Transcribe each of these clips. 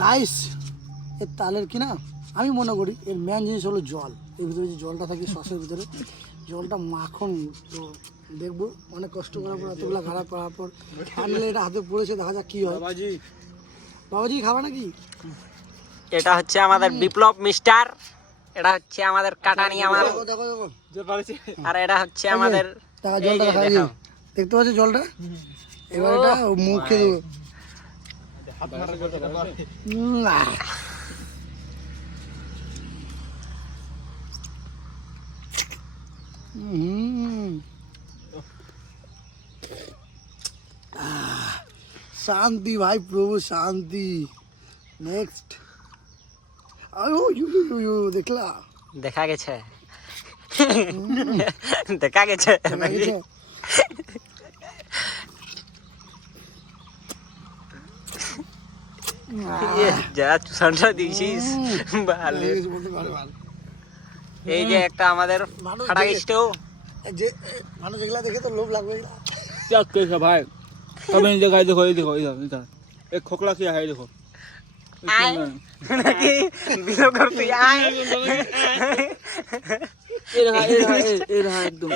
Guys এর তালের কি না আমি মনে করি এর মেন জিনিস হলো জল। এর ভিতরে যে জলটা থাকে সসের ভিতরে, জলটা মাখন। তো দেখবো অনেক কষ্ট করার পর এতগুলো খারাপ করার পর ফাইনালি এটা হাতে পড়েছে, দেখা যাক কি হয়। বাবাজি খাবা নাকি? এটা হচ্ছে আমাদের বিপ্লব মিস্টার, এটা হচ্ছে আমাদের কাটানি আমার, দেখো দেখো দেখো আর এটা হচ্ছে আমাদের দেখা জলটা দেখা যায়, দেখতে পাচ্ছ জলটা? এবার এটা মুখে দেবো। शांति भाई प्रभु शांति। नेक्स्ट आयो यू यू यू देखला দেখা গেছে দেখা গেছে নাকি? যা চুষানটা দিয়েছিস ভালো। এই যে একটা আমাদের ফাটা গেস্টেও যে মানুষ এগুলা দেখে তো লোভ লাগবে। क्या कैसा भाई कभी नहीं देखा है, देखो ये देखो इधर इधर एक खोखला किया है देखो আয় নাকি বিলো করতে আয় ये रहा एकदम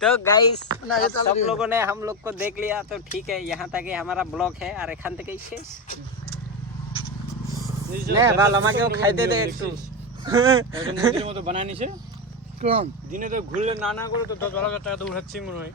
तो गाइस ना, ये तो सब अलग लोगों ने हम लोग को देख लिया तो ठीक है, यहाँ तक ही हमारा ब्लॉग है और एखान থেকে শেষ। নে ভালো আমাকেও খাইতে দে একটু। মুরগির মতো বানানিছে কম দিনে তো ঘুরলে না না করে তো 10-12 হাজার টাকা তো উঠাচ্ছি মনে হয়।